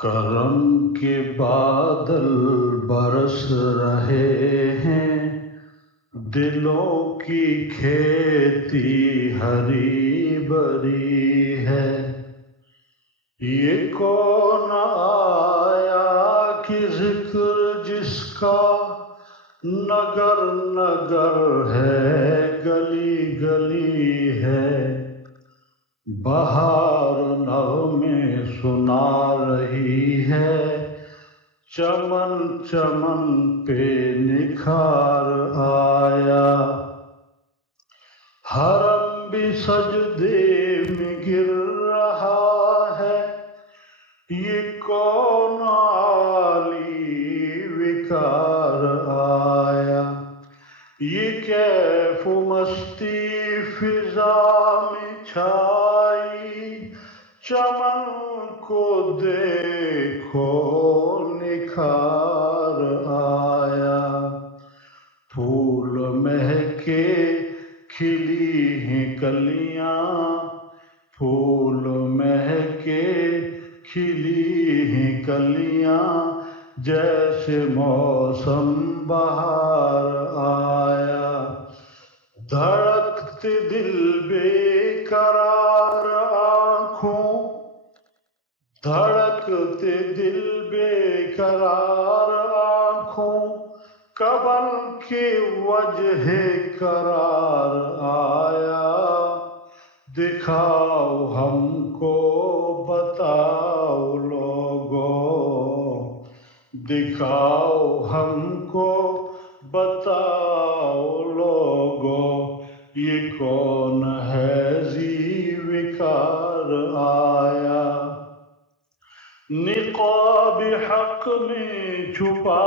کرم کے بادل برس رہے ہیں، دلوں کی کھیتی ہری بھری ہے۔ یہ کون آیا کہ ذکر جس کا نگر نگر ہے، گلی گلی ہے۔ بہار نغمے سنا رہی ہے، چمن چمن پہ نکھار آیا۔ حرم بھی سجدے میں گر رہا ہے، یہ کون عالی وقار آیا۔ یہ کیف و مستی فضا میں چھائی، چمن کو دیکھو نکھار آیا۔ پھول مہکے کھلی ہیں کلیاں، پھول مہکے کھلی ہیں کلیاں، جیسے موسم بہار آیا۔ دھڑکتے دل بے قرار آنکھوں، دھڑکتے دل بے قرار آنکھوں، کبل کے وجہ قرار آیا۔ دکھاؤ ہم کو بتاؤ لوگو، دکھاؤ ہم کو بتاؤ لوگو، یہ کون ہے ذی وقار آیا۔ نقاب حق میں چھپا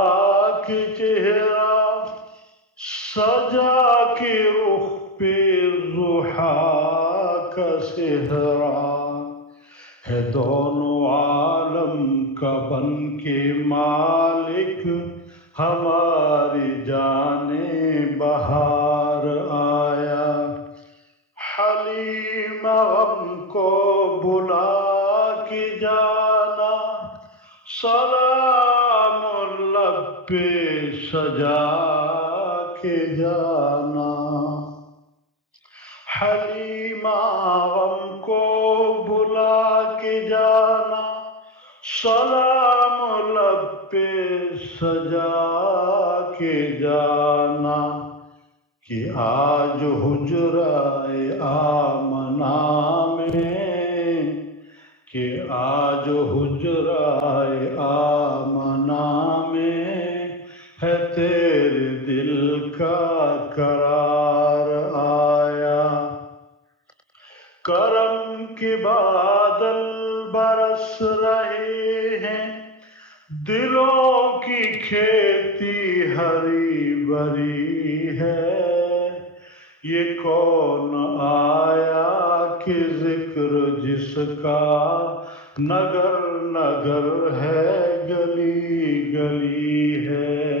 کے چہرہ، سجا کے رخ پہ ضحیٰ کا صحرا، ہے دونوں عالم کا بن کے مالک، ہماری جانیں بہار آیا۔ حلیم غم کو بلا کے جانا، سلام لب پہ سجا کے جانا۔ حلیم غم کو بلا کے جانا، سلام لب پہ سجا کے جانا، کہ آج حجرۂ آمنہ میں، کہ آج حجرۂ آمنہ میں ہے تیرے دل کا قرار آیا۔ کرم کے بادل برس رہے ہیں، دلوں کی کھیتی ہری بھری ہے۔ یہ کون آیا کہ ذکر جس کا نگر نگر ہے، گلی گلی ہے۔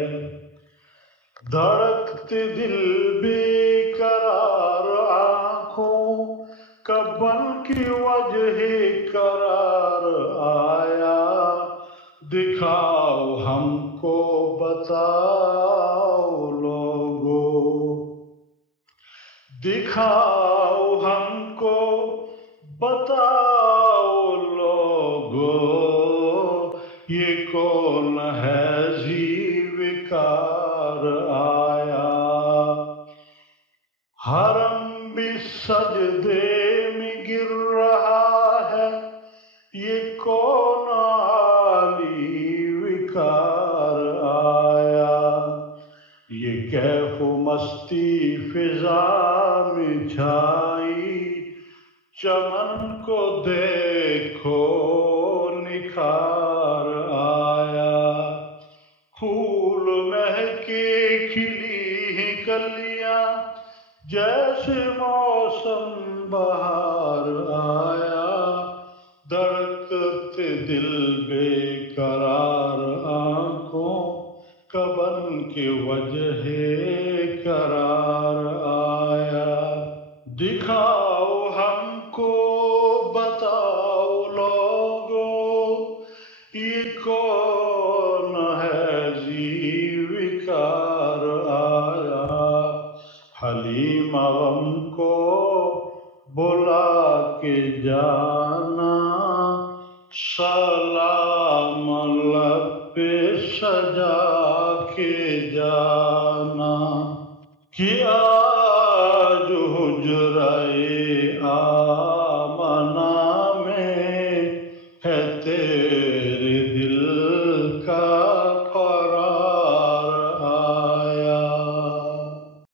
دھڑکتے دل بے قرار آنکھوں، کبن کی وجہ قرار آیا۔ دکھاؤ ہم کو بتاؤ لوگو، دکھاؤ ہم کو بتاؤ لوگو، یہ کون ہے ذی وقار آیا۔ حرم بھی سجدے میں گر رہا ہے، یہ کون عالی وقار آیا۔ یہ کیف و مستی فضا میں چھائی، چمن کو دیکھو نکھار آیا۔ پھول مہکے کھلی ہیں کلیاں، جیسے موسم بہار آیا۔ دھڑکتے دل بے قرار آنکھوں، کبن کے وجہ قرار آیا۔ دکھاؤ ہم کو بتاؤ لوگو، ہم کو بلا کے جانا، سلام لب پہ سجا کے جانا، کیا